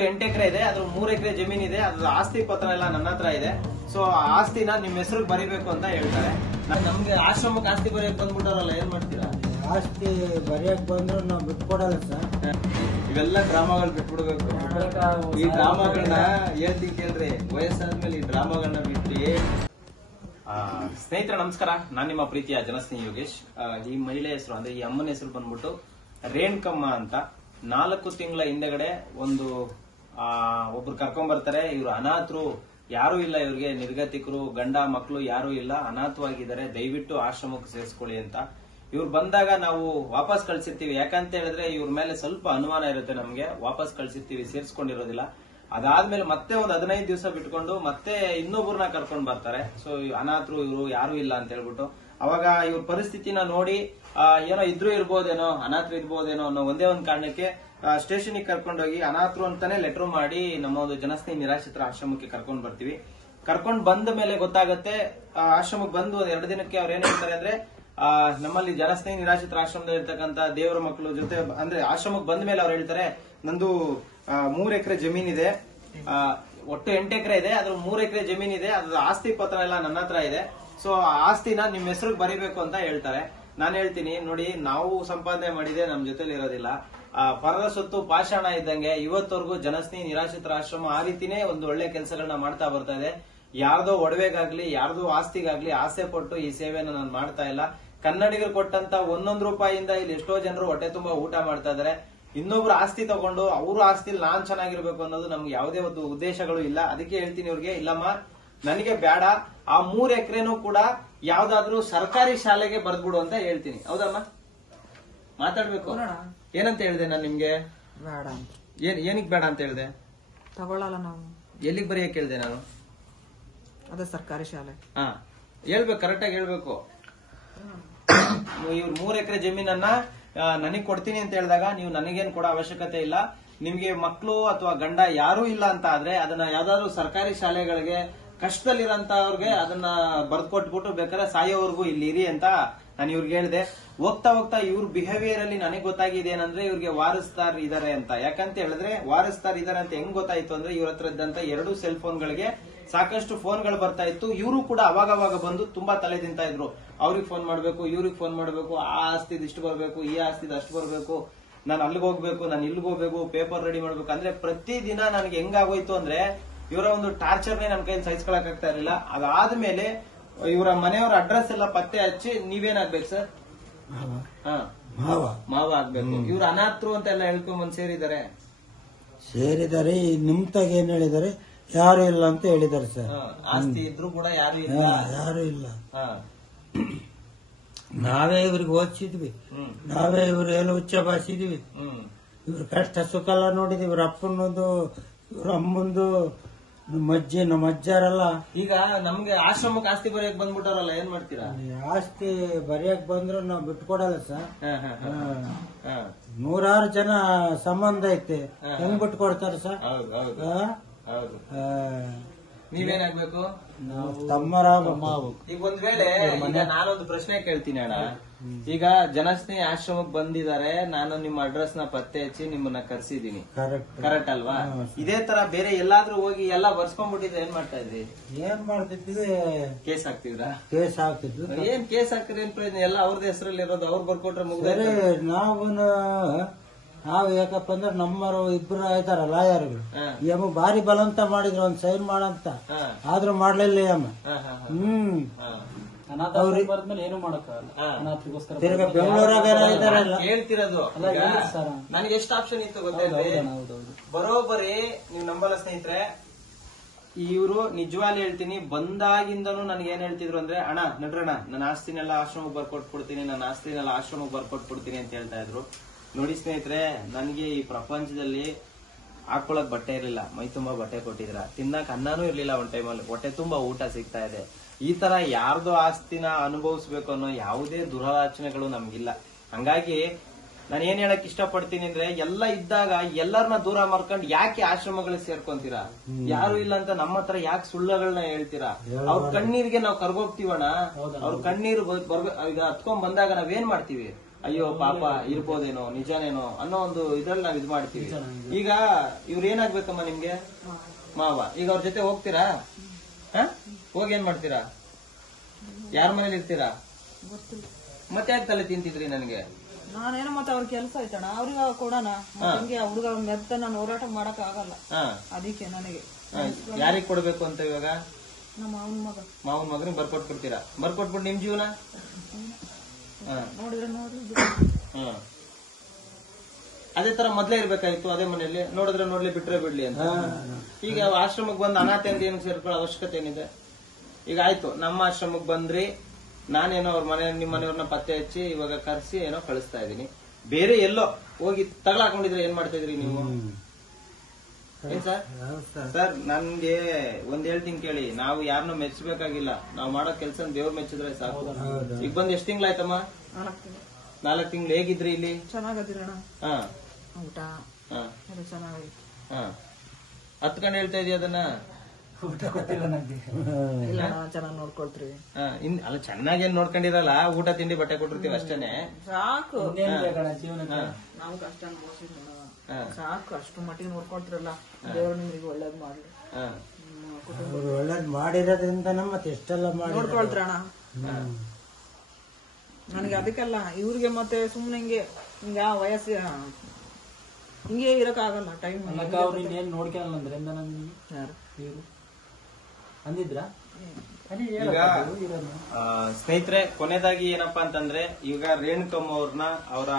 8 ಎಕರೆ ಇದೆ, ಅದ್ರ 3 ಎಕರೆ ಜಮೀನ್ ಇದೆ. ಅದ್ರ ಆಸ್ತಿ ಪತ್ರ ಎಲ್ಲ ನನ್ನ ಹತ್ರ ಇದೆ. ಸೊ ಆ ಆಸ್ತಿನ ನಿಮ್ ಹೆಸರು ಬರಿಬೇಕು ಅಂತ ಹೇಳ್ತಾರೆ. ನಮ್ಗೆ ಆಶ್ರಮಕ್ಕೆ ಆಸ್ತಿ ಬರೆಯಕ್ ಬಂದ್ಬಿಟ್ಟಾರಲ್ಲ, ಏನ್ ಮಾಡ್ತೀರಾ? ಆಸ್ತಿ ಬರೆಯಕ್ ಬಂದ್ರು ನಾವು ಬಿಟ್ಕೊಡಲ್ಲ ಸರ್. ಇವೆಲ್ಲ ಡ್ರಾಮಾಗಳು ಬಿಟ್ಬಿಡ್ಬೇಕು. ಈ ಡ್ರಾಮಾಗಳನ್ನ ಹೇಳ್ತೀನಿ ಕೇಳ್ರಿ, ವಯಸ್ಸಾದ್ಮೇಲೆ ಈ ಡ್ರಾಮಾಗಳನ್ನ ಬಿಟ್ರಿ. ಸ್ನೇಹಿತರೆ ನಮಸ್ಕಾರ, ನಾನ್ ನಿಮ್ಮ ಪ್ರೀತಿಯ ಜನಸ್ನೇಹಿ ಯೋಗೇಶ್. ಈ ಮಹಿಳೆ ಹೆಸರು ಅಂದ್ರೆ ಈ ಅಮ್ಮನ ಹೆಸರು ಬಂದ್ಬಿಟ್ಟು ರೇಣುಕಮ್ಮ ಅಂತ. 4 ತಿಂಗಳ ಹಿಂದೆಗಡೆ ಒಬ್ರು ಕರ್ಕೊಂಡ್ ಬರ್ತಾರೆ. ಇವ್ರು ಅನಾಥರು, ಯಾರು ಇಲ್ಲ ಇವ್ರಿಗೆ, ನಿರ್ಗತಿಕರು, ಗಂಡ ಮಕ್ಕಳು ಯಾರು ಇಲ್ಲ, ಅನಾಥವಾಗಿದ್ದಾರೆ, ದಯವಿಟ್ಟು ಆಶ್ರಮಕ್ಕೆ ಸೇರಿಸ್ಕೊಳ್ಳಿ ಅಂತ. ಇವ್ರು ಬಂದಾಗ ನಾವು ವಾಪಸ್ ಕಳ್ಸಿರ್ತೀವಿ. ಯಾಕಂತ ಹೇಳಿದ್ರೆ ಇವ್ರ ಮೇಲೆ ಸ್ವಲ್ಪ ಅನುಮಾನ ಇರುತ್ತೆ ನಮ್ಗೆ, ವಾಪಸ್ ಕಳ್ಸಿರ್ತೀವಿ, ಸೇರಿಸ್ಕೊಂಡಿರೋದಿಲ್ಲ. ಅದಾದ್ಮೇಲೆ ಮತ್ತೆ ಒಂದು 15 ದಿವಸ ಬಿಟ್ಕೊಂಡು ಮತ್ತೆ ಇನ್ನೊಬ್ಬರನ್ನ ಕರ್ಕೊಂಡ್ ಬರ್ತಾರೆ. ಸೊ ಅನಾಥರು ಇವ್ರು, ಯಾರು ಇಲ್ಲ ಅಂತ ಹೇಳ್ಬಿಟ್ಟು ಅವಾಗ ಇವ್ರ ಪರಿಸ್ಥಿತಿನ ನೋಡಿ ಏನೋ ಇದ್ರೂ ಇರ್ಬೋದೇನೋ, ಅನಾಥರು ಇರ್ಬೋದೇನೋ ಅನ್ನೋ ಒಂದೇ ಒಂದು ಕಾರಣಕ್ಕೆ ಸ್ಟೇಷನ್ಗೆ ಕರ್ಕೊಂಡೋಗಿ ಅನಾಥರು ಅಂತಾನೆ ಲೆಟರ್ ಮಾಡಿ ನಮ್ಮ ಒಂದು ಜನಸ್ನೇಹಿ ನಿರಾಶ್ರಿತರ ಆಶ್ರಮಕ್ಕೆ ಕರ್ಕೊಂಡ್ ಬರ್ತೀವಿ. ಕರ್ಕೊಂಡ್ ಬಂದ ಮೇಲೆ ಗೊತ್ತಾಗುತ್ತೆ, ಆಶ್ರಮಕ್ಕೆ ಬಂದು 2 ದಿನಕ್ಕೆ ಅವ್ರು ಏನ್ ಹೇಳ್ತಾರೆ ಅಂದ್ರೆ, ನಮ್ಮಲ್ಲಿ ಜನಸ್ನೇಹಿ ನಿರಾಶ್ರಿತರ ಆಶ್ರಮದಲ್ಲಿ ಇರ್ತಕ್ಕಂತ ದೇವರ ಮಕ್ಕಳು ಜೊತೆ ಅಂದ್ರೆ ಆಶ್ರಮಕ್ಕೆ ಬಂದ ಮೇಲೆ ಅವ್ರು ಹೇಳ್ತಾರೆ, ನಂದು 3 ಎಕರೆ ಜಮೀನ್ ಇದೆ, ಒಟ್ಟು 8 ಎಕರೆ ಇದೆ, ಅದ್ರ 3 ಎಕರೆ ಜಮೀನ್ ಇದೆ, ಅದ್ರ ಆಸ್ತಿ ಪತ್ರ ಎಲ್ಲ ನನ್ನ ಹತ್ರ ಇದೆ. ಸೊ ಆ ಆಸ್ತಿನ ನಿಮ್ ಹೆಸರು ಬರಿಬೇಕು ಅಂತ ಹೇಳ್ತಾರೆ. ನಾನು ಹೇಳ್ತೀನಿ, ನೋಡಿ ನಾವು ಸಂಪಾದನೆ ಮಾಡಿದೆ ನಮ್ ಜೊತೆಲಿ ಇರೋದಿಲ್ಲ. ಪರದ ಸೊತ್ತು ಪಾಷಾಣ ಇದ್ದಂಗೆ ಇವತ್ತವರೆಗೂ ಜನಸ್ನೇಹಿ ನಿರಾಶ್ರಿತರ ಆಶ್ರಮ ಆ ರೀತಿನೇ ಒಂದು ಒಳ್ಳೆ ಕೆಲಸಗಳನ್ನ ಮಾಡ್ತಾ ಬರ್ತಾ ಇದೆ. ಯಾರ್ದೋ ಒಡವೆಗಾಗ್ಲಿ ಯಾರ್ದೋ ಆಸ್ತಿಗಾಗ್ಲಿ ಆಸೆ ಪಟ್ಟು ಈ ಸೇವೆನ ನಾನು ಮಾಡ್ತಾ ಇಲ್ಲ. ಕನ್ನಡಿಗರು ಕೊಟ್ಟಂತ 1 ರೂಪಾಯಿಯಿಂದ ಇಲ್ಲಿ ಎಷ್ಟೋ ಜನರು ಹೊಟ್ಟೆ ತುಂಬಾ ಊಟ ಮಾಡ್ತಾ ಇದಾರೆ. ಇನ್ನೊಬ್ರು ಆಸ್ತಿ ತಗೊಂಡು ಅವ್ರ ಆಸ್ತಿಲಿ ನಾನ್ ಚೆನ್ನಾಗಿರ್ಬೇಕು ಅನ್ನೋದು ನಮ್ಗೆ ಯಾವುದೇ ಒಂದು ಉದ್ದೇಶಗಳು ಇಲ್ಲ. ಅದಕ್ಕೆ ಹೇಳ್ತೀನಿ ಇವ್ರಿಗೆ, ಇಲ್ಲಮ್ಮ ನನಗೆ ಬೇಡ, ಆ 3 ಎಕರೆನೂ ಕೂಡ ಯಾವ್ದಾದ್ರು ಸರ್ಕಾರಿ ಶಾಲೆಗೆ ಬರ್ದ್ಬಿಡು ಅಂತ ಹೇಳ್ತೀನಿ. ಹೌದಮ್ಮ? ಮಾತಾಡ್ಬೇಕು. ಏನಂತ ಹೇಳ್ದೆ ನಾನು ನಿಮ್ಗೆ? ಬೇಡ. ಏನಕ್ ಬೇಡ ಅಂತ ಹೇಳ್ದೆ? ತಗೊಳ್ಳಲ್ಲ ನಾವು. ಎಲ್ಲಿಗೆ ಬರೆಯಕ್ ಹೇಳ್ದೆ ನಾನು? ಅದೇ ಸರ್ಕಾರಿ ಶಾಲೆ. ಹೇಳ್ಬೇಕು, ಕರೆಕ್ಟ್ ಆಗಿ ಹೇಳ್ಬೇಕು. ಇವ್ರು 3 ಎಕರೆ ಜಮೀನನ್ನ ನನಗ್ ಕೊಡ್ತೀನಿ ಅಂತ ಹೇಳಿದಾಗ ನೀವು ನನಗೇನ್ ಕೊಡೋ ಅವಶ್ಯಕತೆ ಇಲ್ಲ. ನಿಮ್ಗೆ ಮಕ್ಕಳು ಅಥವಾ ಗಂಡ ಯಾರೂ ಇಲ್ಲ ಅಂತ ಆದ್ರೆ ಅದನ್ನ ಯಾವ್ದಾದ್ರು ಸರ್ಕಾರಿ ಶಾಲೆಗಳಿಗೆ ಕಷ್ಟದಲ್ಲಿರೋಂತವ್ರಿಗೆ ಅದನ್ನ ಬರ್ದ್ಕೊಟ್ಬಿಟ್ಟು ಬೇಕಾದ್ರೆ ಸಾಯೋವರೆಗೂ ಇಲ್ಲಿ ಇರಿ ಅಂತ ನಾನು ಇವ್ರಿಗೆ ಹೇಳಿದೆ. ಹೋಗ್ತಾ ಹೋಗ್ತಾ ಇವ್ರ ಬಿಹೇವಿಯರ್ ಅಲ್ಲಿ ನನಗೆ ಗೊತ್ತಾಗಿದೆ ಏನಂದ್ರೆ, ಇವ್ರಿಗೆ ವಾರಸ್ದಾರ್ ಇದಾರೆ ಅಂತ. ಯಾಕಂತ ಹೇಳಿದ್ರೆ ವಾರಸ್ದಾರ್ ಇದಾರೆ ಅಂತ ಹೆಂಗ್ ಗೊತ್ತಾಯ್ತು ಅಂದ್ರೆ, ಇವ್ರ ಹತ್ರ ಇದ್ದಂತ 2 ಸೆಲ್ ಫೋನ್ಗಳಿಗೆ ಸಾಕಷ್ಟು ಫೋನ್ಗಳು ಬರ್ತಾ ಇತ್ತು. ಇವರು ಕೂಡ ಅವಾಗವಾಗ ಬಂದು ತುಂಬಾ ತಲೆ ತಿಂತಾ ಇದ್ರು. ಅವ್ರಿಗೆ ಫೋನ್ ಮಾಡ್ಬೇಕು, ಇವ್ರಿಗೆ ಫೋನ್ ಮಾಡ್ಬೇಕು, ಆ ಆಸ್ತಿದ್ ಇಷ್ಟು ಬರ್ಬೇಕು, ಈ ಆಸ್ತಿದ್ ಅಷ್ಟು ಬರ್ಬೇಕು, ನಾನು ಅಲ್ಲಿಗೆ ಹೋಗ್ಬೇಕು, ನಾನು ಇಲ್ಲಿಗೆ ಹೋಗ್ಬೇಕು, ಪೇಪರ್ ರೆಡಿ ಮಾಡ್ಬೇಕು ಅಂದ್ರೆ ಪ್ರತಿದಿನ ನನಗೆ ಹೆಂಗಾಗೋಯ್ತು ಅಂದ್ರೆ, ಇವರ ಒಂದು ಟಾರ್ಚರ್ನೇ ನನ್ನ ಕೈಯಲ್ಲಿ ಸಹಿಸ್ಕೊಳಕ್ ಆಗ್ತಾ ಇರಲಿಲ್ಲ. ಅದಾದ್ಮೇಲೆ ಇವರ ಮನೆಯವರ ಅಡ್ರೆಸ್ ಎಲ್ಲ ಪತ್ತೆ ಹಚ್ಚಿ ನೀವೇನಾಗ್ಬೇಕು ಸರ್? ಮಾವ ಆಗ್ಬೇಕು. ಇವ್ರು ಅನಾಥರು ಅಂತ ಎಲ್ಲ ಹೇಳ್ಕೊಂಡ್ ಸೇರಿದ್ದಾರೆ. ನಿಮ್ ತಾಗ ಏನ್ ಹೇಳಿದಾರೆ? ಯಾರು ಇಲ್ಲ ಅಂತ ಹೇಳಿದಾರೆ ಸರ್. ಆಸ್ತಿ ಇದ್ರು ಕೂಡ ಯಾರು ಇಲ್ಲ. ಯಾರು ಇಲ್ಲ. ನಾವೇ ಇವ್ರಿಗೆ ಓದಿಸಿದ್ವಿ, ನಾವೇ ಇವ್ರ ಎಲ್ಲ ಉಚ್ಚ ಭಾಷಿದ್ವಿ. ಇವ್ರ ಕಷ್ಟ ಸುಖ ಎಲ್ಲ ನೋಡಿದ್ವಿ. ಇವ್ರ ಅಪ್ಪನದು, ಇವ್ರ ಅಮ್ಮಂದು, ನಮ್ಮ ಅಜ್ಜಾರಲ್ಲ. ಈಗ ನಮ್ಗೆ ಆಶ್ರಮಕ್ಕೆ ಆಸ್ತಿ ಬರೆಯಕ್ ಬಂದ್ಬಿಟ್ಟಾರಲ್ಲ, ಏನ್ ಮಾಡ್ತೀರಾ? ಆಸ್ತಿ ಬರೆಯಕ್ ಬಂದ್ರು ನಾವು ಬಿಟ್ಕೊಡಲ್ಲ ಸರ್. 100 ಜನ ಸಂಬಂಧ ಐತೆ, ಹೆಂಗ್ ಬಿಟ್ಕೊಡ್ತಾರ ಸರ್? ಹೌದು. ನೀವೇನಾಗ್ಬೇಕು? ತಮ್ಮರ. ಈಗ ಒಂದ್ ವೇಳೆ ನಾನೊಂದು ಪ್ರಶ್ನೆ ಕೇಳ್ತೀನಿ ಅಣ್ಣ. ಈಗ ಜನಸ್ನೇಹಿ ಆಶ್ರಮಕ್ಕೆ ಬಂದಿದ್ದಾರೆ, ನಾನು ನಿಮ್ಮ ಅಡ್ರೆಸ್ ನ ಪತ್ತೆ ಹಚ್ಚಿ ನಿಮ್ಮನ್ನ ಕರ್ಸಿದೀನಿ, ಕರೆಕ್ಟ್ ಅಲ್ವಾ? ಇದೇ ತರ ಬೇರೆ ಎಲ್ಲಾದ್ರೂ ಹೋಗಿ ಎಲ್ಲ ಬರ್ಸ್ಕೊಂಡ್ಬಿಟ್ಟಿದ್ರೆ ಏನ್ ಮಾಡ್ತಾ ಇದ್ರಿ? ಏನ್ ಮಾಡ್ತಿದ್ವಿ? ಕೇಸ್ ಹಾಕ್ತಿದ್ರ? ಕೇಸ್ ಹಾಕ್ತಿದ್ವಿ. ಏನ್ ಕೇಸ್ ಹಾಕಿದ್ರೆ ಏನ್ ಪ್ರಯೋಜನ? ಎಲ್ಲ ಅವ್ರದ್ದು ಹೆಸರಲ್ಲಿ ಇರೋದು, ಅವ್ರು ಬರ್ಕೊಟ್ರೆ ಮುಗ್ದ. ನಾವು ಯಾಕಪ್ಪ ಅಂದ್ರೆ ನಮ್ಮರು ಇಬ್ರು ಇದಾರ ಲಾಯರ್ಗಳು. ಯಮ್ಮ ಬಾರಿ ಬಲವಂತ ಮಾಡಿದ್ರು ಒಂದ್ ಸೈನ್ ಮಾಡಂತ, ಆದ್ರೂ ಮಾಡ್ಲಿಲ್ಲ ಯಮ್ಮ. ಏನು ಮಾಡಕ್ಕಾಗಲ್ಲ. ತಿರ್ಗ ಬೆಂಗಳೂರಾಗ ಇದಾರಲ್ಲ ಹೇಳ್ತಿರೋದು. ನನಗೆ ಎಷ್ಟು ಆಪ್ಷನ್ ಇತ್ತು ಗೊತ್ತಿಲ್ಲ. ಬರೋಬ್ಬರಿ ನೀವು ನಂಬಲ್ಲ ಸ್ನೇಹಿತರೆ, ಇವರು ನಿಜವಾಗ್ಲೂ ಹೇಳ್ತೀನಿ, ಬಂದಾಗಿಂದನೂ ನನಗೆ ಏನ್ ಹೇಳ್ತಿದ್ರು ಅಂದ್ರೆ, ಅಣ್ಣ ನಡ್ರಣ್ಣ, ನನ್ನ ಆಸ್ತಿನೆಲ್ಲ ಆಶ್ರಮಕ್ಕೆ ಬರ್ಕೊಟ್ಬಿಡ್ತೀನಿ, ನನ್ನ ಆಸ್ತಿನೆಲ್ಲ ಆಶ್ರಮಕ್ಕೆ ಬರ್ಕೊಟ್ಬಿಡ್ತೀನಿ ಅಂತ ಹೇಳ್ತಾ ಇದ್ರು. ನೋಡಿ ಸ್ನೇಹಿತರೆ, ನನಗೆ ಈ ಪ್ರಪಂಚದಲ್ಲಿ ಹಾಕೊಳಕ್ ಬಟ್ಟೆ ಇರ್ಲಿಲ್ಲ, ಮೈ ತುಂಬಾ ಬಟ್ಟೆ ಕೊಟ್ಟಿದ್ರ, ತಿನ್ನಕ್ ಅನ್ನನೂ ಇರ್ಲಿಲ್ಲ. ಒಂದ್ ಟೈಮಲ್ಲಿ ಹೊಟ್ಟೆ ತುಂಬಾ ಊಟ ಸಿಗ್ತಾ ಇದೆ. ಈ ತರ ಯಾರ್ದೋ ಆಸ್ತಿನ ಅನುಭವಿಸ್ಬೇಕು ಅನ್ನೋ ಯಾವುದೇ ದುರಾಲೋಚನೆಗಳು ನಮ್ಗಿಲ್ಲ. ಹಂಗಾಗಿ ನಾನು ಏನ್ ಹೇಳಕ್ ಇಷ್ಟಪಡ್ತೀನಿ ಅಂದ್ರೆ, ಎಲ್ಲ ಇದ್ದಾಗ ಎಲ್ಲರನ್ನ ದೂರ ಮಾಡ್ಕೊಂಡು ಯಾಕೆ ಆಶ್ರಮಗಳಿಗೆ ಸೇರ್ಕೊಂತೀರಾ? ಯಾರು ಇಲ್ಲ ಅಂತ ನಮ್ಮ ಹತ್ರ ಯಾಕೆ ಸುಳ್ಳುಗಳನ್ನ ಹೇಳ್ತೀರಾ? ಅವ್ರ ಕಣ್ಣೀರಿಗೆ ನಾವು ಕರ್ಗೋಗ್ತೀವಣ್ಣ. ಅವ್ರ ಕಣ್ಣೀರು ಈಗ ಹತ್ಕೊಂಡ್ ಬಂದಾಗ ನಾವೇನ್ ಮಾಡ್ತೀವಿ? ಅಯ್ಯೋ ಪಾಪ ಇರ್ಬೋದೇನೋ ನಿಜನೇನೋ ಅನ್ನೋ ಒಂದು ಇದ್ರಲ್ಲಿ ನಾವ್ ಇದ್ ಮಾಡ್ತೀವಿ. ಈಗ ಇವ್ರ ಏನಾಗ್ಬೇಕಮ್ಮ ನಿಮ್ಗೆ? ಮಾವ. ಈಗ ಅವ್ರ ಜೊತೆ ಹೋಗ್ತೀರಾ? ಹೋಗಿ ಏನ್ ಮಾಡ್ತೀರಾ? ಯಾರ ಮನೇಲಿ ಇರ್ತೀರಾ? ಮತ್ತೆ ಯಾಕೆ ತಲೆ ತಿಂತಿದ್ರಿ ನನಗೆ? ನಾನೇನೋ ಮತ್ತೆ ಅವ್ರ ಕೆಲಸ ಆಯ್ತಣ್ಣ, ಅವ್ರಿಗೆ ಕೊಡೋಣ. ಹಂಗೆ ಹುಡುಗ ಮೆತ್ತ ನಾನು ಹೋರಾಟ ಮಾಡಕ್ ಆಗಲ್ಲ, ಅದಕ್ಕೆ ನನಗೆ. ಯಾರಿಗ್ ಕೊಡ್ಬೇಕು ಅಂತ ಇವಾಗ? ನಮ್ಮ ಮಾವನ ಮಗ. ಮಾವನ ಮಗನಿಗೆ ಬರ್ಕೊಟ್ಬಿಡ್ತೀರಾ? ಬರ್ಕೊಟ್ಬಿಟ್ಟು ನಿಮ್ ಜೀವನ ನೋಡಿದ್ರೆ ನೋಡ್ಲಿ. ಅದೇ ತರ ಮೊದ್ಲೇ ಇರ್ಬೇಕಾಯ್ತು ಅದೇ ಮನೆಯಲ್ಲಿ. ನೋಡಿದ್ರೆ ನೋಡ್ಲಿ ಬಿಟ್ರೆ ಬಿಡ್ಲಿ ಅಂತ. ಈಗ ಆಶ್ರಮಕ್ಕೆ ಬಂದು ಅನಾಥೆ ಅಂತ ಏನು ಸೇರ್ಕೊಳ್ಳೋ ಅವಶ್ಯಕತೆ ಏನಿದೆ? ಈಗ ಆಯ್ತು, ನಮ್ಮ ಆಶ್ರಮಕ್ಕೆ ಬಂದ್ರಿ, ನಾನೇನೋ ಅವ್ರ ಮನೆ ನಿಮ್ ಮನೆಯವ್ರನ್ನ ಪತ್ತೆ ಹಚ್ಚಿ ಇವಾಗ ಕರ್ಸಿ ಏನೋ ಕಳಿಸ್ತಾ ಇದೀನಿ. ಬೇರೆ ಎಲ್ಲೋ ಹೋಗಿ ತಗೊಳಾಕೊಂಡಿದ್ರೆ ಏನ್ ಮಾಡ್ತಾ ಇದ್ರಿ ನೀವು? ಏನ್ ಸರ್ ನನ್ಗೆ ಒಂದ್ ಹೇಳ್ತೀನಿ ಕೇಳಿ, ನಾವು ಯಾರನ್ನೂ ಮೆಚ್ಚಬೇಕಾಗಿಲ್ಲ. ನಾವು ಮಾಡೋ ಕೆಲ್ಸ ದೇವ್ರ ಮೆಚ್ಚಿದ್ರೆ ಸಾಕು. ಈಗ ಬಂದ್ ಎಷ್ಟ್ ತಿಂಗ್ಳಾಯ್ತಮ್ಮ? 4 ತಿಂಗಳು. ಹೇಗಿದ್ರಿ ಇಲ್ಲಿ? ಚೆನ್ನಾಗದಿರಣ್ಣ. ಊಟ ಚೆನ್ನಾಗೈತಿ. ಹತ್ಕೊಂಡು ಹೇಳ್ತಾ ಇದೀಯ ಅದನ್ನ? ಊಟ ಕೊಟ್ಟಿಲ್ಲ ನಂಗೆ. ಇಲ್ಲ ಚೆನ್ನಾಗಿ ನೋಡ್ಕೊಳ್ತೀವಿ. ಅಲ್ಲ ಚೆನ್ನಾಗೇನ್ ನೋಡ್ಕೊಂಡಿರಲ್ಲ, ಊಟ ತಿಂಡಿ ಬಟ್ಟೆ ಕೊಟ್ಟಿರ್ತೀವಿ ಅಷ್ಟೇನೆ. ಸಾಕು, ನಾವು ಕಷ್ಟ ಅನ್ಭವಿಸಿದ್ವಿ ಸಾಕು. ಅಷ್ಟು ಮಟ್ಟಿಗೆ ನೋಡ್ಕೊಳ್ತಿರಲ್ಲ, ದೇವ್ರು ನಿಮ್ಗೆ ಒಳ್ಳೇದ್ ಮಾಡ್ಲಿ. ಒಳ್ಳೇದ್ ಮಾಡಿರೋದ್ರಿಂದ ಮತ್ತೆ ಎಷ್ಟೆಲ್ಲ ಮಾಡಿ ನೋಡ್ಕೊಳ್ತೀರಣ್ಣ. ನನಗೆ ಅದಕ್ಕೆಲ್ಲ ಇವ್ರಿಗೆ ಮತ್ತೆ ಸುಮ್ನೆ ಹಿಂಗ ವಯಸ್ಸು ಹಿಂಗೆ ಇರಕ್ ಆಗಲ್ಲ. ಟೈಮ್ ನೋಡ್ಕೊಳ್ಳಲ್ಲ ಅಂದ್ರೆ ಅಂದಿದ್ರ. ಈಗ ಸ್ನೇಹಿತರೆ, ಕೊನೆದಾಗಿ ಏನಪ್ಪಾ ಅಂತಂದ್ರೆ, ಈಗ ರೇಣುಕಮ್ಮ ಅವ್ರನ್ನ ಅವರ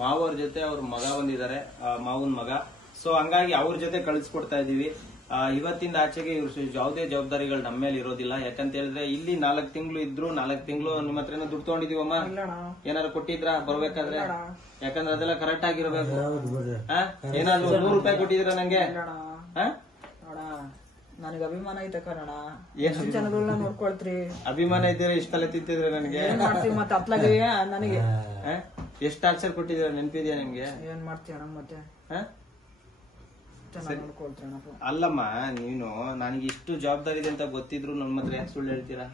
ಮಾವವ್ರ ಜೊತೆ ಅವ್ರ ಮಗ ಬಂದಿದ್ದಾರೆ, ಮಾವನ್ ಮಗ. ಸೊ ಹಂಗಾಗಿ ಅವ್ರ ಜೊತೆ ಕಳಿಸ್ಕೊಡ್ತಾ ಇದೀವಿ. ಇವತ್ತಿಂದ ಆಚೆಗೆ ಇವ್ರ ಯಾವುದೇ ಜವಾಬ್ದಾರಿಗಳು ನಮ್ಮ ಮೇಲೆ ಇರೋದಿಲ್ಲ. ಯಾಕಂತ ಹೇಳಿದ್ರೆ ಇಲ್ಲಿ 4 ತಿಂಗಳು ಇದ್ರು, 4 ತಿಂಗಳು ನಿಮ್ಮ ಹತ್ರ ದುಡ್ಡು ತಗೊಂಡಿದೀವಮ್ಮ. ಏನಾದ್ರು ಕೊಟ್ಟಿದ್ರ ಬರ್ಬೇಕಾದ್ರೆ? ಯಾಕಂದ್ರೆ ಅದೆಲ್ಲ ಕರೆಕ್ಟ್ ಆಗಿರ್ಬೇಕು. ಏನಾದ್ರು 100 ರೂಪಾಯಿ ಕೊಟ್ಟಿದ್ರ ನಂಗೆ? ನನಗೆ ಅಭಿಮಾನ ಐತೆ ಕನ್ನಡ. ಎಷ್ಟು ಜನಗಳನ್ನ ನೋಡ್ಕೊಳ್ತ್ರಿ. ಅಭಿಮಾನ ಇದ್ದೀರಾ? ಇಷ್ಟೆಲ್ಲ ತಿಂತಿದ್ರೆ ನನಗೆ ಏನ್ ಮಾಡ್ತೀವಿ ಮತ್ತೆ ಅತ್ಲಾಗೆ ನನಗೆ ಎಷ್ಟು ಆನ್ಸರ್ ಕೊಟ್ಟಿದ್ದೀರಾ? ನೆನಪಿದ್ಯಾ ನಿಮ್ಗೆ? ಏನ್ ಮಾಡ್ತೀಯ ಮತ್ತೆ? ಅಲ್ಲಮ್ಮ, ನೀನು ನನಗೆ ಇಷ್ಟು ಜವಾಬ್ದಾರಿ ಇದೆ ಅಂತ ಗೊತ್ತಿದ್ರು ನನ್ನ ಹತ್ರ ಯಾಕೆ ಸುಳ್ಳು ಹೇಳ್ತೀರಾ?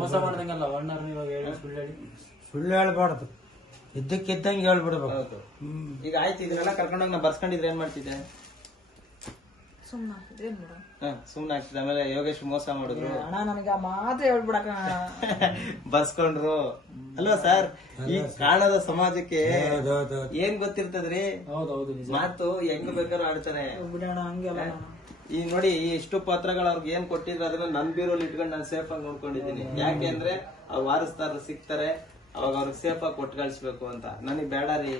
ಮೋಸ ಮಾಡ್ದಂಗಲ್ಲ ಸುಳ್ಳು ಹೇಳ್ಬಾರ್ದು, ಇದ್ದಕ್ಕಿದ್ದಂಗೆ ಹೇಳ್ಬಿಡ್ಬೇಕು. ಈಗ ಆಯ್ತು, ಇದನ್ನೆಲ್ಲ ಕರ್ಕೊಂಡೋಗಿ ನಾ ಬರ್ಸ್ಕೊಂಡಿದ್ರೆ ಏನ್ ಮಾಡ್ತಿದ್ದೆ? ಸುಮ್ನೆ ಆಗ್ತಿದೆ. ಆಮೇಲೆ ಯೋಗೇಶ್ ಮೋಸ ಮಾಡಿದ್ರು, ನನಗೆ ಮಾತ್ರ ಹೇಳ್ಬಿಡಕ ಬರ್ಸ್ಕೊಂಡ್ರು ಅಲ್ವಾ ಸರ್? ಈ ಕಾಣದ ಸಮಾಜಕ್ಕೆ ಏನ್ ಗೊತ್ತಿರ್ತದ್ರಿ? ಮಾತು ಹೆಂಗ್ ಬೇಕಾದ್ರೂ ಆಡ್ತಾರೆ. ಈ ನೋಡಿ, ಈ ಇಷ್ಟು ಪತ್ರಗಳು ಅವ್ರಿಗೆ ಏನ್ ಕೊಟ್ಟಿದ್ರು ಅದನ್ನ ನನ್ ಬೀರೋಲಿ ಇಟ್ಕೊಂಡು ನಾನು ಸೇಫ್ ಆಗಿ ನೋಡ್ಕೊಂಡಿದ್ದೀನಿ. ಯಾಕೆ ಅಂದ್ರೆ ಅವ್ರು ವಾರಸ್ತಾರ ಸಿಗ್ತಾರೆ, ಅವಾಗ ಅವ್ರಿಗೆ ಸೇಫ್ ಆಗಿ ಕೊಟ್ಟು ಕಳಿಸ್ಬೇಕು ಅಂತ. ನನಗ್ ಬೇಡ ರೀ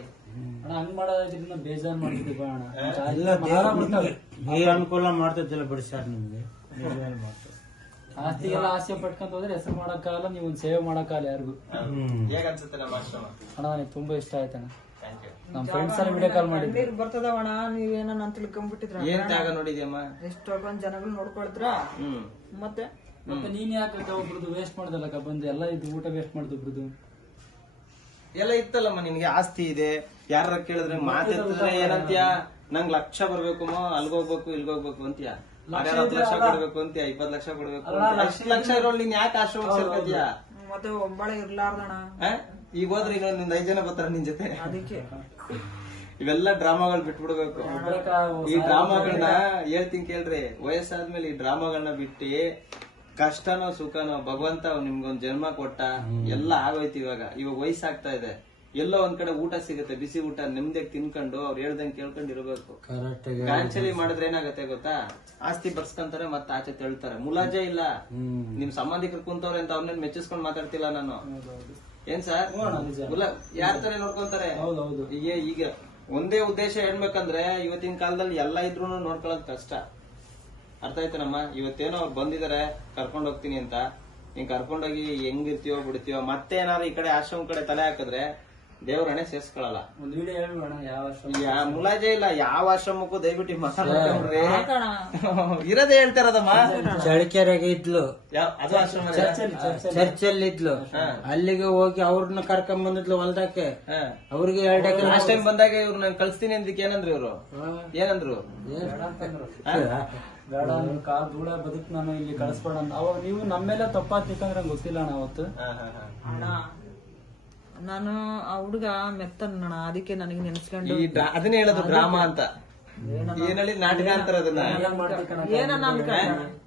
ಹಂಗ್ ಮಾಡೋದ್ರಿಂದ ಬೇಜಾರ್ ಮಾಡ್ತಿದ್ವಿ. ಅನುಕೂಲ ಮಾಡ್ತಿದ್ದಿಲ್ಲ ಬಿಡಿ ಸರ್. ನಿಮ್ಗೆ ಆಸ್ತಿಗೆಲ್ಲ ಆಸೆ ಪಟ್ಕೊಂತ ಹೋದ್ರೆ ಹೆಸರು ಮಾಡಕ್ಕಾಗಲ್ಲ, ನೀವು ಒಂದು ಸೇವೆ ಮಾಡಕ್ಕಾಗಲ್ಲ ಯಾರಿಗೂ. ಹೇಗ್ ಅನ್ಸುತ್ತೆ ನಮ್ಮ ಆಶ್ರಮ? ಅಣ್ಣ ನನಗೆ ತುಂಬಾ ಇಷ್ಟ ಆಯ್ತಣ್ಣ. ನಮ್ ಫ್ರೆಂಡ್ಸ್ ಎಲ್ಲ ವಿಡಿಯೋ ಕಾಲ್ ಮಾಡಿದ್ವಿ. ಬರ್ತದವಣ, ನೀವೇನ ನಾನು ತಿಳ್ಕೊಂಡ್ಬಿಟ್ಟಿದ್ರ? ಏನ್ ತ್ಯಾಗ ನೋಡಿದ್ಯಮ್ಮ? ಎಷ್ಟೊಂದ್ ಜನಗಳು ನೋಡ್ಕೊಳ್ತೀರಾ. ಮತ್ತೆ ನೀನ್ ಯಾಕೆ ಒಬ್ರದ್ದು ವೇಸ್ಟ್ ಮಾಡ್ದಲ್ಲಕ್ಕ ಬಂದು ಎಲ್ಲ ಇದು ಊಟ ವೇಸ್ಟ್ ಮಾಡ್ದು ಒಬ್ರದ್ದು ಎಲ್ಲ ಇತ್ತಲ್ಲಮ್ಮ. ನಿನ್ಗೆ ಆಸ್ತಿ ಇದೆ, ಯಾರ ಕೇಳಿದ್ರೆ ಮಾತಿದ್ರೆ ಏನಂತೀಯ? ನಂಗ್ ಲಕ್ಷ ಬರ್ಬೇಕಮ್ಮ, ಅಲ್ಗೋಗ್ಬೇಕು ಇಲ್ಗೋಗ್ಬೇಕು ಅಂತೀಯ. 10 ಲಕ್ಷ ಕೊಡ್ಬೇಕು ಅಂತೀಯ, 20 ಲಕ್ಷ ಕೊಡ್ಬೇಕು. ಅಷ್ಟು ಲಕ್ಷ ಇರೋಳು ನೀನ್ ಯಾಕೆ ಆಶ್ರಮಕ್ಕೆ ಸೇರ್ಕೋತೀಯ? ಮತ್ತೆ ಒಬ್ಬಳೆ ಇರ್ಲಾರ್ದಣ. ಈಗ ಹೋದ್ರೆ ಇನ್ನೊಂದ್ 5 ಜನ ಬರ್ತಾರ ನಿನ್ ಜೊತೆ. ಅದಕ್ಕೆ ಇವೆಲ್ಲ ಡ್ರಾಮಾಗಳು ಬಿಟ್ಬಿಡ್ಬೇಕು. ಈ ಡ್ರಾಮಾಗಳನ್ನ ಹೇಳ್ತೀನಿ ಕೇಳ್ರಿ. ವಯಸ್ಸಾದ್ಮೇಲೆ ಈ ಡ್ರಾಮಾಗಳನ್ನ ಬಿಟ್ಟು ಕಷ್ಟನೋ ಸುಖನೋ ಭಗವಂತ ನಿಮ್ಗೊಂದ್ ಜನ್ಮ ಕೊಟ್ಟ, ಎಲ್ಲ ಆಗೋಯ್ತು. ಇವಾಗ ವಯಸ್ಸಾಗ್ತಾ ಇದೆ, ಎಲ್ಲೋ ಒಂದ್ ಕಡೆ ಊಟ ಸಿಗುತ್ತೆ, ಬಿಸಿ ಊಟ ನೆಮ್ಮದಿಯಾಗಿ ತಿನ್ಕೊಂಡು ಅವ್ರು ಹೇಳ್ದಂಗೆ ಕೇಳ್ಕೊಂಡು ಇರಬೇಕು. ಕ್ಯಾನ್ಸಲಿ ಮಾಡಿದ್ರೆ ಏನಾಗತ್ತೆ ಗೊತ್ತಾ? ಆಸ್ತಿ ಬರ್ಸ್ಕೊಂತಾರೆ, ಮತ್ತೆ ಆಚೆ ತೆಳ್ತಾರೆ. ಮುಲಾಜೆ ಇಲ್ಲ. ನಿಮ್ ಸಂಬಂಧಿಕರು ಕುಂತವ್ರೆ ಅಂತ ಅವ್ರನ್ನೇನ್ ಮೆಚ್ಚಿಸ್ಕೊಂಡ್ ಮಾತಾಡ್ತಿಲ್ಲ ನಾನು. ಏನ್ ಸರ್? ಯಾರ ತರ ನೋಡ್ಕೊಂತಾರೆ? ಈಗ ಒಂದೇ ಉದ್ದೇಶ ಹೇಳ್ಬೇಕಂದ್ರೆ ಇವತ್ತಿನ ಕಾಲದಲ್ಲಿ ಎಲ್ಲ ಇದ್ರು ನೋಡ್ಕೊಳ್ಳೋದ್ ಕಷ್ಟ. ಅರ್ಥ ಆಯ್ತನಮ್ಮ? ಇವತ್ತೇನೋ ಅವ್ರು ಬಂದಿದ್ದಾರೆ ಕರ್ಕೊಂಡ್ ಹೋಗ್ತೀನಿ ಅಂತ, ನೀನ್ ಕರ್ಕೊಂಡೋಗಿ ಹೆಂಗಿರ್ತೀವೋ ಬಿಡ್ತೀವೋ, ಮತ್ತೆ ಏನಾದ್ರು ಈ ಕಡೆ ಆಶ್ರಮ ಕಡೆ ತಲೆ ಹಾಕಿದ್ರೆ ದೇವ್ರ ಹಣೆ ಸೇರ್ಸ್ಕೊಳಲ್ಲ. ಒಂದ್ ವಿಡಿಯೋ ಹೇಳ್ಬೇಡ ಯಾವ ಮುಲಾಜೆ ಇಲ್ಲ. ಯಾವ ಆಶ್ರಮಕ್ಕೂ ದಯವಿಟ್ಟು ಮಾತಾಡ್ರಿ. ಇರೋದೇ ಹೇಳ್ತಾರದಮ್ಮ. ಚಳಿಕೆರೆಗೆ ಇದ್ಲು, ಅದು ಆಶ್ರಮ ಚರ್ಚಲ್ಲಿ ಇದ್ಲು. ಅಲ್ಲಿಗೆ ಹೋಗಿ ಅವ್ರನ್ನ ಕರ್ಕೊಂಡ್ ಬಂದಿದ್ಲು ಹೊಲ್ದಕ್ಕೆ. ಅವ್ರಿಗೆ 2 ಎಕರೆ. ಲಾಸ್ಟ್ ಟೈಮ್ ಬಂದಾಗ ಇವ್ರು ನಾನು ಕಳಿಸ್ತೀನಿ ಅಂದಕ್ಕೆ ಏನಂದ್ರು ಇವ್ರು? ಏನಂದ್ರು? ಬೇಡ ನಿಮ್ ಕಾಲ್ ಧೂಳ ಬದುಕ್ ನಾನು ಇಲ್ಲಿ ಕಳಿಸ್ಬೇಡ ಅಂತ. ಅವಾಗ ನೀವು ನಮ್ಮೆಲ್ಲ ತಪ್ಪಾತಿಕಂದ್ರೆ ಗೊತ್ತಿಲ್ಲ ಅಣ್ಣ ಅವತ್ತು. ನಾನು ಆ ಹುಡುಗ ಮೆತ್ತನ ಅದಕ್ಕೆ ನನಗೆ ನೆನ್ಸ್ಕೊಂಡು ಅದನ್ನೇ ಹೇಳೋದು ಡ್ರಾಮಾ ಅಂತ ಏನ್ ಹೇಳಿ ನಾಟಕ ಅಂತಾರ ಅದನ್ನ ಏನನ್ನ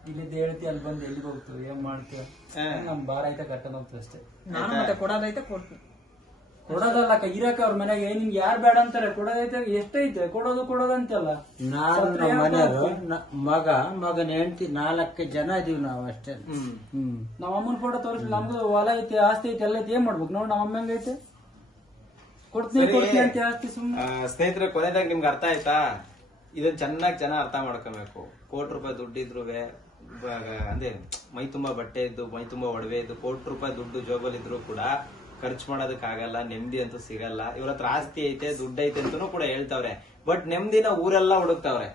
ಇಲ್ಲಿದ್ದು ಹೇಳ್ತಿ ಅಲ್ಲಿ ಬಂದು ಎಲ್ಲಿಗೆ ಹೋಗ್ತೀವಿ ಏನ್ ಮಾಡ್ತೀವಿ ನಮ್ ಬಾರ ಐತೆ ಕರ್ಕೊಂಡ್ ಹೋಗ್ತೀವಿ ಅಷ್ಟೇ. ನಾನು ಮತ್ತೆ ಕೊಡೋದೈತೆ ಕೊಡ್ತೀನಿ. ಕೊಡೋದಲ್ಲ ಇರಕ ಅವ್ರ ಮನೆಗೆ ನಿಮ್ಗೆ ಯಾರು ಬೇಡ ಅಂತಾರೆ, ಕೊಡೋದೈತೆ ಎಷ್ಟೈತೆ ಕೊಡೋದು ಅಂತಲ್ಲ. ನಾನು ನಮ್ಮ ಮನೆಯವರು ಮಗನ ಹೆಂಡತಿ 4 ಜನ ಇದೀವಿ ನಾವು ಅಷ್ಟೇ. ನಮ್ಮ ಅಮ್ಮನ ಫೋಟೋ ತೋರಿಸಿ ನಮ್ದು ಹೊಲ ಐತೆ ಆಸ್ತಿ ಐತೆ ಎಲ್ಲ ಐತೆ ಏನ್ ಮಾಡ್ಬೇಕು ನೋಡಿ. ನಮ್ಮ ಅಮ್ಮ ಹೆಂಗೈತೆ ಕೊಡ್ತೀನಿ ಅಂತ ಆಸ್ತಿ ಸುಮ್ಮನೆ. ಸ್ನೇಹಿತರೆ, ಕೊನೆದಾಗ ನಿಮ್ಗೆ ಅರ್ಥ ಆಯ್ತಾ? ಇದನ್ನ ಚೆನ್ನಾಗಿ ಜನ ಅರ್ಥ ಮಾಡ್ಕೋಬೇಕು. ₹1 ದುಡ್ಡಿದ್ರು ಅಂದ್ರೆ ಮೈ ತುಂಬಾ ಬಟ್ಟೆ ಇದ್ದು ಮೈ ತುಂಬಾ ಒಡವೆ ಇದ್ದು ₹1 ದುಡ್ಡು ಜೋಬಲ್ಲಿದ್ರು ಕೂಡ ಖರ್ಚು ಮಾಡೋದಕ್ಕಾಗಲ್ಲ, ನೆಮ್ಮದಿ ಅಂತೂ ಸಿಗಲ್ಲ. ಇವ್ರ ಹತ್ರ ಆಸ್ತಿ ಐತೆ ದುಡ್ಡು ಐತೆ ಅಂತನೂ ಕೂಡ ಹೇಳ್ತಾವ್ರೆ, ಬಟ್ ನೆಮ್ಮದಿನ ಊರೆಲ್ಲ ಹುಡುಕ್ತಾವ್ರೆ.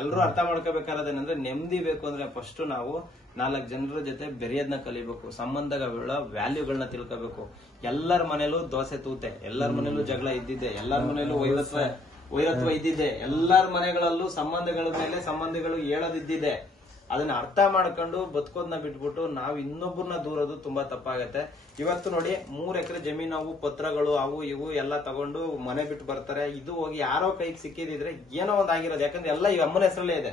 ಎಲ್ರು ಅರ್ಥ ಮಾಡ್ಕೋಬೇಕಾರದೇನಂದ್ರೆ ನೆಮ್ಮದಿ ಬೇಕು ಅಂದ್ರೆ ಫಸ್ಟ್ ನಾವು 4 ಜನರ ಜೊತೆ ಬೆರೆಯೋದನ್ನ ಕಲಿಬೇಕು, ಸಂಬಂಧಗಳ ವ್ಯಾಲ್ಯೂಗಳನ್ನ ತಿಳ್ಕೋಬೇಕು. ಎಲ್ಲರ ಮನೇಲೂ ದೋಸೆ ತೂತೆ, ಎಲ್ಲರ ಮನೇಲೂ ಜಗಳ ಇದ್ದಿದ್ದೆ, ಎಲ್ಲರ ಮನೇಲೂ ವೈರತ್ವ ಇದ್ದಿದ್ದೆ, ಎಲ್ಲರ ಮನೆಗಳಲ್ಲೂ ಸಂಬಂಧಗಳ ಮೇಲೆ ಸಂಬಂಧಗಳು ಹೇಳೋದಿದ್ದಿದೆ. ಅದನ್ನ ಅರ್ಥ ಮಾಡ್ಕೊಂಡು ಬದುಕೋದನ್ನ ಬಿಟ್ಬಿಟ್ಟು ನಾವು ಇನ್ನೊಬ್ಬರನ್ನ ದೂರೋದು ತುಂಬಾ ತಪ್ಪಾಗತ್ತೆ. ಇವತ್ತು ನೋಡಿ 3 ಎಕರೆ ಜಮೀನು ಪತ್ರಗಳು ಅವು ಇವು ಎಲ್ಲ ತಗೊಂಡು ಮನೆ ಬಿಟ್ಟು ಬರ್ತಾರೆ. ಇದು ಹೋಗಿ ಯಾರೋ ಕೈಗೆ ಸಿಕ್ಕಿದಿದ್ರೆ ಏನೋ ಒಂದ್ ಆಗಿರೋದು. ಯಾಕಂದ್ರೆ ಎಲ್ಲ ಈ ಅಮ್ಮನ ಹೆಸರಲ್ಲೇ ಇದೆ.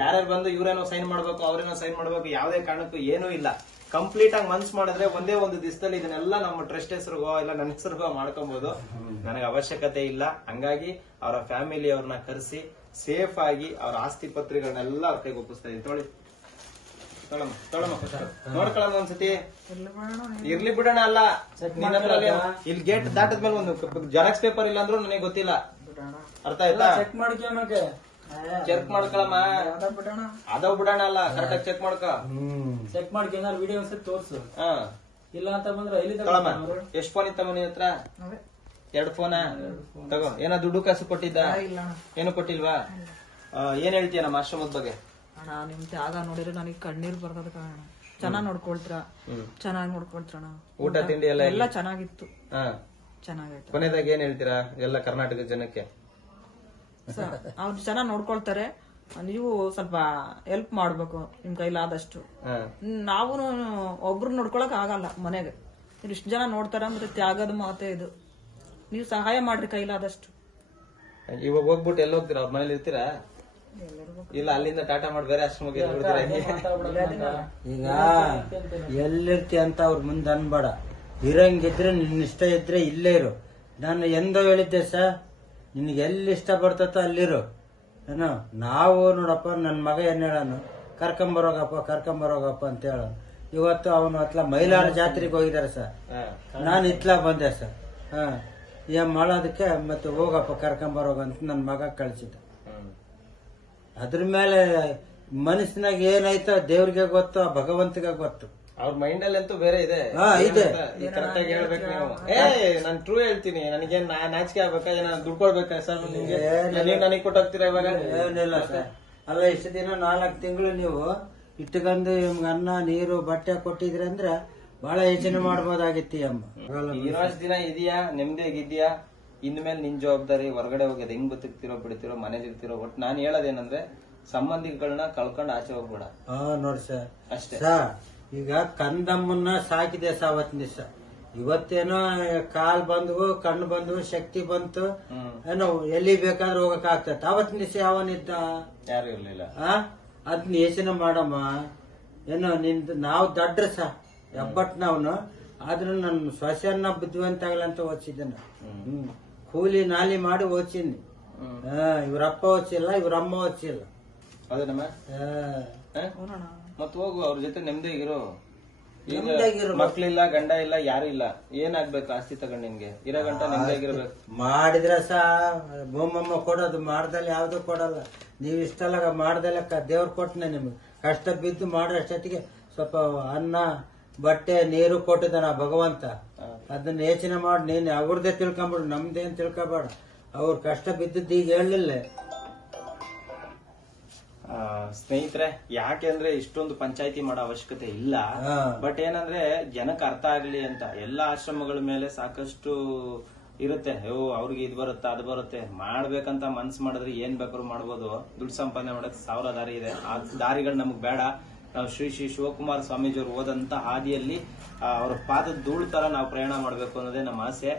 ಯಾರ್ಯಾರು ಬಂದು ಇವ್ರೇನೋ ಸೈನ್ ಮಾಡ್ಬೇಕು ಅವ್ರೇನೋ ಸೈನ್ ಮಾಡ್ಬೇಕು, ಯಾವ್ದೇ ಕಾರಣಕ್ಕೂ ಏನೂ ಇಲ್ಲ. ಕಂಪ್ಲೀಟ್ ಆಗಿ ಮನ್ಸ್ ಮಾಡಿದ್ರೆ ಒಂದೇ ಒಂದು ದಿವಸದಲ್ಲಿ ಇದನ್ನೆಲ್ಲ ನಮ್ಮ ಟ್ರಸ್ಟ್ ಹೆಸರಿಗೋ ಇಲ್ಲ ನನ್ನ ಹೆಸರಿಗೋ ಮಾಡ್ಕೊಬಹುದು. ನನಗೆ ಅವಶ್ಯಕತೆ ಇಲ್ಲ. ಹಂಗಾಗಿ ಅವರ ಫ್ಯಾಮಿಲಿ ಅವ್ರನ್ನ ಕರೆಸಿ ಸೇಫ್ ಆಗಿ ಅವ್ರ ಆಸ್ತಿ ಪತ್ರಿಗಳನ್ನೆಲ್ಲ ಅವ್ರ ಕೈಗೆ ಒಪ್ಪಿಸ್ತಾ ಇದ್ದೀನಿ. ನೋಡ್ಕೊಳ್ಳೋಣ ಒಂದ್ಸತಿ. ಇರ್ಲಿ ಬಿಡೋಣ ಅಲ್ಲ, ಇಲ್ಲಿ ಗೇಟ್ ದಾಟದ್ಮೇಲೆ ಒಂದು ಜೆರಾಕ್ಸ್ ಪೇಪರ್ ಇಲ್ಲ ಅಂದ್ರೂ ನನಗೆ ಗೊತ್ತಿಲ್ಲ. ಅರ್ಥ ಆಯ್ತಾ? ಚೆಕ್ ಮಾಡ್ಕೊಳಕ್ಕೆ ಚೆಕ್ ಮಾಡ್ಕೊಳಮ್ಮ. ಅದಾವ್ ಬಿಡೋಣ ಅಲ್ಲ, ಕರೆಕ್ಟಾಗಿ ಚೆಕ್ ಮಾಡ್ಕೊ. ಚೆಕ್ ಮಾಡ್ಕೊ ಏನಾದ್ರು ವಿಡಿಯೋ ಒಂದ್ಸತಿ ತೋರ್ಸು. ಇಲ್ಲ ಅಂತ ಬಂದ್ರೆ ಎಲ್ಲಿ ಎಷ್ಟು ಫೋನ್ ಇತ್ತ ಮನೆ ಹತ್ರ? 2 ಫೋನ ತಗೋ. ಏನೋ ದುಡ್ಡು ಕಾಸು ಕೊಟ್ಟಿದ್ದ? ಏನು ಕೊಟ್ಟಿಲ್ವಾ? ಏನ್ ಹೇಳ್ತೀಯ ನಮ್ಮ ಆಶ್ರಮದ ಬಗ್ಗೆ? ಅಣ್ಣ ನಿಮ್ ತ್ಯಾಗ ನೋಡಿದ್ರೆ ನನಗೆ ಕಣ್ಣೀರ್ ಬರ್ತದ ಕಾರಣ. ಚೆನ್ನಾಗ್ ನೋಡ್ಕೊಳ್ತೀರ, ಚೆನ್ನಾಗ್ ನೋಡ್ಕೊಳ್ತೀರಣ್ಣ. ಊಟ ತಿಂಡಿ ಎಲ್ಲ ಚೆನ್ನಾಗಿತ್ತು, ಚೆನ್ನಾಗಾಯ್ತು. ಕೊನೆದಾಗ ಏನ್ ಹೇಳ್ತೀರಾ ಎಲ್ಲ ಕರ್ನಾಟಕದ ಜನಕ್ಕೆ? ಅವ್ರು ಚೆನ್ನಾಗ್ ನೋಡ್ಕೊಳ್ತಾರೆ, ನೀವು ಸ್ವಲ್ಪ ಹೆಲ್ಪ್ ಮಾಡ್ಬೇಕು ನಿಮ್ ಕೈಲಾದಷ್ಟು. ನಾವು ಒಬ್ರು ನೋಡ್ಕೊಳಕ್ ಆಗಲ್ಲ ಮನೆಗೆ, ಇಷ್ಟು ಜನ ನೋಡ್ತಾರ ಅಂದ್ರೆ ತ್ಯಾಗದ ಮಾತೆ ಇದು. ನೀವು ಸಹಾಯ ಮಾಡ್ರಿ ಕೈಲಾದಷ್ಟು. ಇವಾಗ ಹೋಗ್ಬಿಟ್ಟು ಎಲ್ಲ ಹೋಗ್ತೀರಾ? ಅವ್ರ ಮನೇಲಿ ಇರ್ತೀರಾ? ಇಲ್ಲ ಅಲ್ಲಿಂದ ಟಾಟಾ ಮಾಡಿ ಬೇರೆ ಆಶ್ರಮಕ್ಕೆ ಈಗ ಎಲ್ಲಿರ್ತಿ ಅಂತ ಅವ್ರ ಮುಂದೆ ಅನ್ಬೇಡ. ಇರಂಗಿದ್ರೆ ನಿನ್ ಇಷ್ಟ ಇದ್ರೆ ಇಲ್ಲೇ ಇರು. ನಾನು ಎಂದೋ ಹೇಳಿದ್ದೆ ಸರ್, ನಿನ್ಗೆ ಎಲ್ಲಿ ಇಷ್ಟ ಬರ್ತತೋ ಅಲ್ಲಿರು. ಏನೋ ನಾವು ನೋಡಪ್ಪ ನನ್ನ ಮಗ ಏನ್ ಹೇಳನು, ಕರ್ಕೊಂಬರೋಗಪ್ಪ ಅಂತ ಹೇಳ. ಇವತ್ತು ಅವನು ಅತ್ಲ ಮೈಲಾರ ಜಾತ್ರೆಗೆ ಹೋಗಿದ್ದಾರೆ ಸರ್, ನಾನು ಇತ್ಲಾ ಬಂದೆ ಸರ್. ಏನ್ ಮಾಡೋದಕ್ಕೆ ಮತ್ತೆ ಹೋಗಪ್ಪ ಕರ್ಕೊಂಬರೋಗ ಅಂತ ನನ್ನ ಮಗ ಕಳ್ಸಿದ್ದ. ಅದ್ರ ಮೇಲೆ ಮನಸ್ಸಿನಾಗ ಏನಾಯ್ತೋ ದೇವ್ರಿಗೆ ಗೊತ್ತು, ಆ ಭಗವಂತಗೆ ಗೊತ್ತು. ಅವ್ರ ಮೈಂಡ್ ಅಲ್ಲಿ ಅಂತೂ ಬೇರೆ ಇದೆ. ಕರೆಕ್ಟ್ ಆಗಿ ಹೇಳ್ಬೇಕು ನೀವು. ನಾನ್ ಟ್ರೂ ಹೇಳ್ತೀನಿ, ನನಗೇನ್ ನಾಚಿಕೆ ಆಗ್ಬೇಕಾ? ಏನ ದುಡ್ಡು ಕೊಡ್ಬೇಕಾ ಸರ್ ನಿಮ್ಗೆ? ನನಗೆ ಕೊಟ್ಟೋಗ್ತೀರಾ ಇವಾಗ? ಏನಿಲ್ಲ ಸರ್. ಅಲ್ಲ ಇಷ್ಟು ದಿನ 4 ತಿಂಗಳು ನೀವು ಇಟ್ಕೊಂಡು ನಿಮ್ಗೆ ಅನ್ನ ನೀರು ಬಟ್ಟೆ ಕೊಟ್ಟಿದ್ರಿ ಅಂದ್ರೆ ಬಹಳ ಯೋಚನೆ ಮಾಡ್ಬೋದಾಗಿತ್ತು ಅಮ್ಮ. ಇರೋಷ್ಟು ದಿನ ಇದೆಯಾ, ನೆಮ್ಮದಿಯಾಗಿದ್ಯಾ? ಇನ್ಮೇಲೆ ನಿನ್ ಜವಾಬ್ದಾರಿ. ಹೊರಗಡೆ ಹೋಗೋದು ಹೆಂಗ್ ಬದುಕ್ತಿರೋ ಬಿಡ್ತಿರೋ, ಮನೇಲಿ ಇರ್ತಿರೋ, ಒಟ್ಟು ನಾನು ಹೇಳೋದೇನಂದ್ರೆ ಸಂಬಂಧಿಗಳನ್ನ ಕಳ್ಕೊಂಡು ಆಚೆ ಹೋಗ್ಬೇಡ. ನೋಡಿ ಸರ್ ಅಷ್ಟೇ. ಈಗ ಕಂದಮ್ಮನ್ನ ಸಾಕಿದೆ ಸರ್ ಅವತ್ತಿನ ದಿವಸ. ಇವತ್ತೇನೋ ಕಾಲ್ ಬಂದ್ವು, ಕಣ್ಣು ಬಂದ್ವು, ಶಕ್ತಿ ಬಂತು, ಏನೋ ಎಲ್ಲಿ ಬೇಕಾದ್ರೆ ಹೋಗಕ್ ಆಗ್ತೈತೆ. ಅವತ್ತಿನ ದಿವಸ ಯಾವನಿದ್ದ? ಯಾರು ಇರ್ಲಿಲ್ಲ. ಅದನ್ನ ಯೋಚನೆ ಮಾಡಮ್ಮ. ಏನೋ ನಿಂದು ನಾವು ದಡ್ಡ್ರ ಸ ಎಬ್ಬಟ್ ನಾವ್ನು, ಆದ್ರೂ ನನ್ನ ಸೊಸೆಯನ್ನ ಬುದ್ಧಿವಂತಾಗಲ್ಲ ಅಂತ ಓದಿಸಿದ್ದೇನೆ. ಕೂಲಿ ನಾಲಿ ಮಾಡಿ ಓದಿಸಿನಿ. ಇವ್ರಪ್ಪ ಓದಿಸಿಲ್ಲ, ಇವ್ರಮ್ಮ ಓದಿಸಿಲ್ಲ. ಅದೇನಮ್ಮ? ಮತ್ ಹೋಗು ಅವ್ರ ಜೊತೆ ನೆಮ್ಮದಿಯಾಗಿರೋ. ಮಕ್ಳಿಲ್ಲ, ಗಂಡ ಇಲ್ಲ, ಯಾರು ಇಲ್ಲ, ಏನಾಗ್ಬೇಕು? ಆಸ್ತಿ ತಗೊಂಡ್ ನಿನ್ಗೆ ಇರೋ ಗಂಟ ನೆಮ್ಮದಿಯಾಗಿರ್ಬೇಕು. ಮಾಡಿದ್ರೆ ಸಾ ಬೋಮಮ್ಮ ಕೊಡೋದು, ಮಾಡ್ದಲ್ಲಿ ಯಾವ್ದು ಕೊಡಲ್ಲ. ನೀವ್ ಇಷ್ಟಲ್ಲ ಮಾಡ್ದಲ್ಲ ದೇವ್ರ ಕೊಟ್ಟನೆ ನಿಮ್ಗೆ. ಕಷ್ಟ ಬಿದ್ದು ಮಾಡೋ ಅಷ್ಟೊತ್ತಿಗೆ ಸ್ವಲ್ಪ ಅನ್ನ ಬಟ್ಟೆ ನೀರು ಕೊಟ್ಟಿದ್ದಾನ ಭಗವಂತ. ಅದನ್ನ ಯೋಚನೆ ಮಾಡಿ ನೀನ್ ಅವ್ರದ್ದೇ ತಿಳ್ಕೊಂಬಿಡು, ನಮ್ದೇನ್ ತಿಳ್ಕೊಬೇಡ. ಅವ್ರ ಕಷ್ಟ ಬಿದ್ದದ್ದು ಈಗ ಹೇಳಲಿಲ್ಲ. ಸ್ನೇಹಿತರೆ, ಯಾಕೆಂದ್ರೆ ಇಷ್ಟೊಂದು ಪಂಚಾಯತಿ ಮಾಡೋ ಅವಶ್ಯಕತೆ ಇಲ್ಲ. ಬಟ್ ಏನಂದ್ರೆ ಜನಕ್ಕೆ ಅರ್ಥ ಆಗ್ಲಿ ಅಂತ ಎಲ್ಲಾ ಆಶ್ರಮಗಳ ಮೇಲೆ ಸಾಕಷ್ಟು ಇರುತ್ತೆ. ಅವ್ರಿಗೆ ಇದು ಬರುತ್ತೆ, ಅದು ಬರುತ್ತೆ, ಮಾಡ್ಬೇಕಂತ ಮನ್ಸ್ ಮಾಡಿದ್ರೆ ಏನ್ ಬೇಕಾದ್ರೂ ಮಾಡ್ಬೋದು. ದುಡ್ಡು ಸಂಪಾದನೆ ಮಾಡಕ್ 1000 ದಾರಿ ಇದೆ. ಆ ದಾರಿಗಳು ನಮಗ್ ಬೇಡ. ನಾವು ಶ್ರೀ ಶ್ರೀ ಶಿವಕುಮಾರ ಸ್ವಾಮೀಜಿಯವರು ಹೋದಂತ ಹಾದಿಯಲ್ಲಿ ಅವರ ಪಾದದ ಧೂಳು ತರ ನಾವು ಪ್ರಯಾಣ ಮಾಡಬೇಕು ಅನ್ನೋದೇ ನಮ್ಮ ಆಸೆ.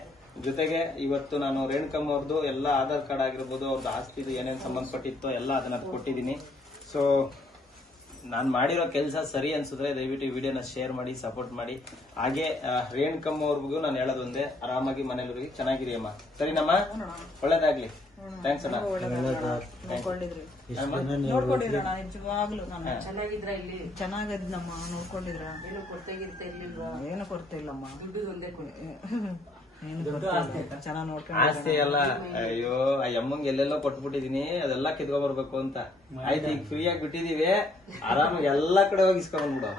ಜೊತೆಗೆ ಇವತ್ತು ನಾನು ರೇಣುಕಮ್ಮ ಅವ್ರದ್ದು ಎಲ್ಲ ಆಧಾರ್ ಕಾರ್ಡ್ ಆಗಿರ್ಬೋದು, ಅವ್ರದ್ದು ಆಸ್ತಿದು ಏನೇನು ಸಂಬಂಧಪಟ್ಟಿತ್ತೋ ಎಲ್ಲ ಅದನ್ನ ಕೊಟ್ಟಿದ್ದೀನಿ. ಸೊ ನಾನ್ ಮಾಡಿರೋ ಕೆಲಸ ಸರಿ ಅನ್ಸಿದ್ರೆ ದಯವಿಟ್ಟು ಈ ವಿಡಿಯೋನ ಶೇರ್ ಮಾಡಿ, ಸಪೋರ್ಟ್ ಮಾಡಿ. ಹಾಗೆ ರೇಣುಕಮ್ಮ ಅವ್ರಿಗೂ ನಾನು ಹೇಳೋದೊಂದೇ, ಆರಾಮಾಗಿ ಮನೇಲಿ ಚೆನ್ನಾಗಿರಿ ಅಮ್ಮ. ಸರಿನಮ್ಮ, ಒಳ್ಳೇದಾಗ್ಲಿ. ಥ್ಯಾಂಕ್ಸ್ ಅಣ್ಣ. ನೋಡ್ಕೊಂಡಿದ್ರಿ ನಿಜವಾಗ್ಲು ನಾನು ಚೆನ್ನಾಗಿದ್ನಮ್ಮ, ನೋಡ್ಕೊಂಡಿದ್ರ ಏನು ಕೊರತೆ ಇಲ್ಲಮ್ಮ, ಚೆನ್ನಾಗ್ ನೋಡ್ಕೊಂಡು ಆಸ್ತಿ ಎಲ್ಲ ಅಯ್ಯೋ ಆ ಅಮ್ಮಂಗೆ ಎಲ್ಲೆಲ್ಲೋ ಕೊಟ್ಬಿಟ್ಟಿದೀನಿ, ಅದೆಲ್ಲ ಕಿತ್ಕೊಂಡ್ಬರ್ಬೇಕು ಅಂತ. ಆಯ್ತು, ಈಗ ಫ್ರೀ ಆಗಿ ಬಿಟ್ಟಿದೀವಿ, ಆರಾಮಾಗಿ ಎಲ್ಲಾ ಕಡೆ ಹೋಗಿ ಇಸ್ಕೊಂಡ್ಬಿಡು.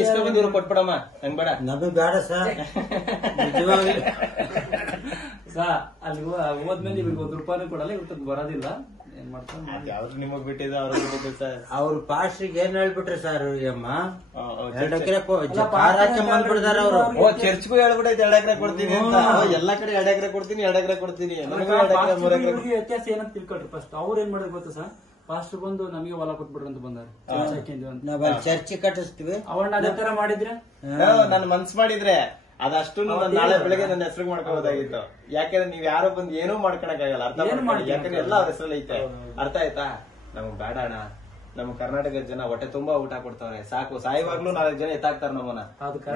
ಇಸ್ಕೊಂಡ್ಬಂದಿವ್ರು ಕೊಟ್ಬಿಡಮ್ಮ, ನಂಗ್ ಬೇಡ. ನಮಗೆ ಬೇಡ ಸರ್, ನಿಜವಾಗ್ಲೂ ಅಲ್ಲಿ ಹೋದ್ಮೇಲೆ ಇವ್ರಿಗೆ ₹1 ಕೊಡಲ್ಲ, ಇವ್ರಿಗೆ ಬರೋದಿಲ್ಲ. ಏನ್ ಮಾಡ್ತಾರೆ, ಅವ್ರು ನಿಮಗ್ ಬಿಟ್ಟಿದ್ದು ಅವ್ರಿಗೆ ಬಿಟ್ಟಿದ್ದು ಸರ್. ಅವ್ರ ಪಾಸ್ಟ್ರಿಗೆ ಏನ್ ಹೇಳ್ಬಿಟ್ರಿ ಸರ್ ಅಮ್ಮ, 2 ಎಕರೆ ಕಾರ್ ಹಾಕೊಂಡ್ಬಂದ್ಬಿಡ್ತಾರ ಅವ್ರು. ಓ, ಚರ್ಚ್ಗೂ ಹೇಳ್ಬಿಟ್ಟೈತೆ 2 ಎಕರೆ ಕೊಡ್ತೀನಿ ಅಂತ. ಎಲ್ಲಾ ಕಡೆ 2 ಎಕರೆ ಕೊಡ್ತೀನಿ, 2 ಎಕರೆ ಕೊಡ್ತೀನಿ. ನನಗೂ 2 ಎಕರೆ 3 ಎಕರೆ. ವ್ಯತ್ಯಾಸ ಏನಂತ ತಿಳ್ಕೊಟ್ರಿ. ಫಸ್ಟ್ ಅವ್ರು ಏನ್ ಮಾಡೋದು ಗೊತ್ತಾ ಸರ್, ಫಾಸ್ಟ್ ಬಂದು ನಮಗೆ ಹೊಲ ಕೊಟ್ಬಿಡ್ರಿ ಅಂತ ಬಂದಾರೆ. ನಾವ್ ಚರ್ಚ್ ಕಟ್ಟಿಸ್ತೀವಿ. ಅವಣ್ಣ ಅದೇ ತರ ಮಾಡಿದ್ರೆ ನನ್ ಮನ್ಸ್ ಮಾಡಿದ್ರೆ ಅದಷ್ಟು ನಾಳೆ ಬೆಳಗ್ಗೆ ನನ್ನ ಹೆಸರು ಮಾಡ್ಕೋಬೋದಾಗಿತ್ತು. ಯಾಕಂದ್ರೆ ನೀವ್ ಯಾರೋ ಬಂದು ಏನೂ ಮಾಡ್ಕೊಳಕ್ಕಾಗಲ್ಲ, ಅರ್ಥ ಮಾಡ್ಕೊಳ್ಳಿ. ಯಾಕಂದ್ರೆ ಎಲ್ಲ ಅವ್ರ ಹೆಸರಲ್ಲಿ ಐತೆ. ಅರ್ಥ ಆಯ್ತಾ? ನಮಗ್ ಬೇಡ ಅಣ್ಣ, ನಮ್ ಕರ್ನಾಟಕದ ಜನ ಹೊಟ್ಟೆ ತುಂಬಾ ಊಟ ಕೊಡ್ತಾವ್ರೆ, ಸಾಕು. ಸಾಯುವಾಗ್ಲೂ 4 ಜನ ಎತ್ತಾಕ್ತಾರ ನಮ್ಮನ್ನ.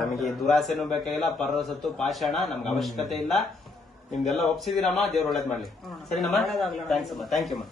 ನಮಗೆ ದುರಾಸೆನೂ ಬೇಕಾಗಿಲ್ಲ, ಪರಸತ್ತು ಪಾಷಾಣ ನಮ್ಗೆ ಅವಶ್ಯಕತೆ ಇಲ್ಲ. ನಿಮ್ದೆಲ್ಲ ಒಪ್ಸಿದೀರಮ್ಮ, ದೇವ್ರ ಒಳ್ಳೇದ್ ಮಾಡ್ಲಿ. ಸರಿನಮ್ಮ, ಥ್ಯಾಂಕ್ಸ್ ಅಮ್ಮ, ಥ್ಯಾಂಕ್ ಯು ಅಮ್ಮ.